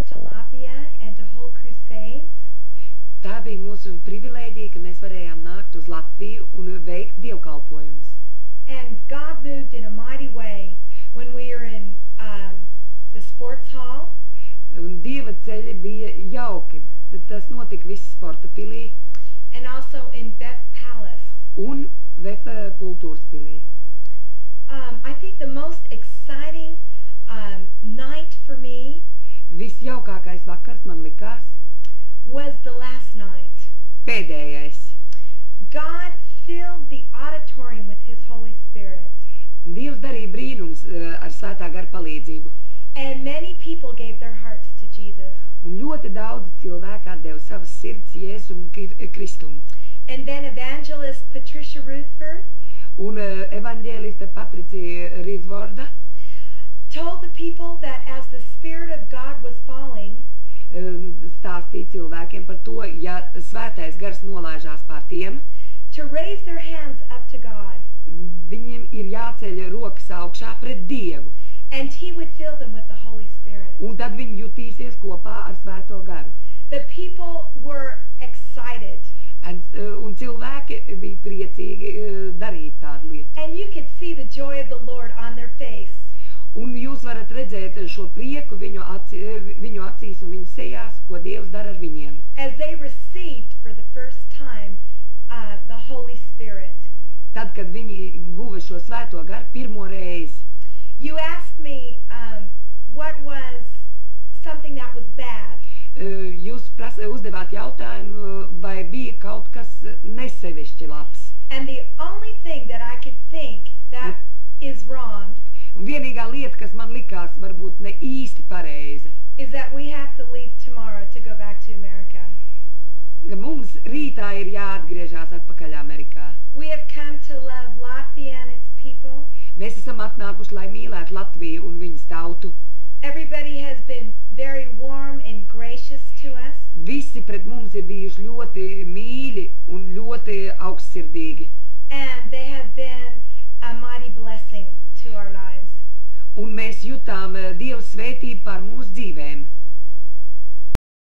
come to Latvia and to hold crusades. Tā bija mūsu privilēģija, ka mēs varējām nākt uz Latviju un veikt dievkalpojumus. And God moved in a mighty way when we were in the sports hall. Un Dieva ceļi bija jauki. Tas notika viss sporta pilī. And also in Beth Palace. Un Vefa kultūras pilī. I think the most exciting night for me Visjaukākais vakars man likās was the last night. pēdējais. God filled the auditorium with His Holy Spirit. Dievs darīja brīnums ar svētā gara palīdzību. And many people gave their hearts to Jesus. Un ļoti daudz cilvēku atdeva savas sirds Jēzum Kristum. And then evangelist Patricia Rutherford Un evaņģēliste Patricija Rītvorda told the people that as the Spirit of God was falling, stāstīja cilvēkiem par to, ja svētais gars nolaižās pār tiem, to raise their hands up to God. Viņiem ir jāceļ rokas augšā pret Dievu. And He would fill them with the Holy Spirit. Un tad viņi jutīsies kopā ar svēto garu. The people were excited. Un cilvēki bija priecīgi darīt tādu lietu. And you could see the joy of the Lord on their face. Un jūs varat redzēt šo prieku viņu acīs un viņu sejās, ko Dievs dara ar viņiem. As they received for the first time the Holy Spirit. Tad, kad viņi guva šo svēto garu pirmo reizi. You asked me what was something that was bad. Jūs uzdevāt jautājumu, vai bija kaut kas nesevišķi labs. And the only thing that I could think that is wrong Un vienīgā lieta, kas man likās varbūt ne īsti pareiza, is that we have to leave tomorrow to go back to America. ka mums rītā ir jāatgriežās atpakaļ Amerikā. We have come to love Latvia and its people. Mēs esam atnākuši, lai mīlētu Latviju un viņas tautu. Everybody has been very warm and gracious to us. Visi pret mums ir bijuši ļoti mīļi un ļoti augstsirdīgi. And they have been a mighty blessing to our lives. Un mēs jutām Dieva svētību pār mūsu dzīvēm.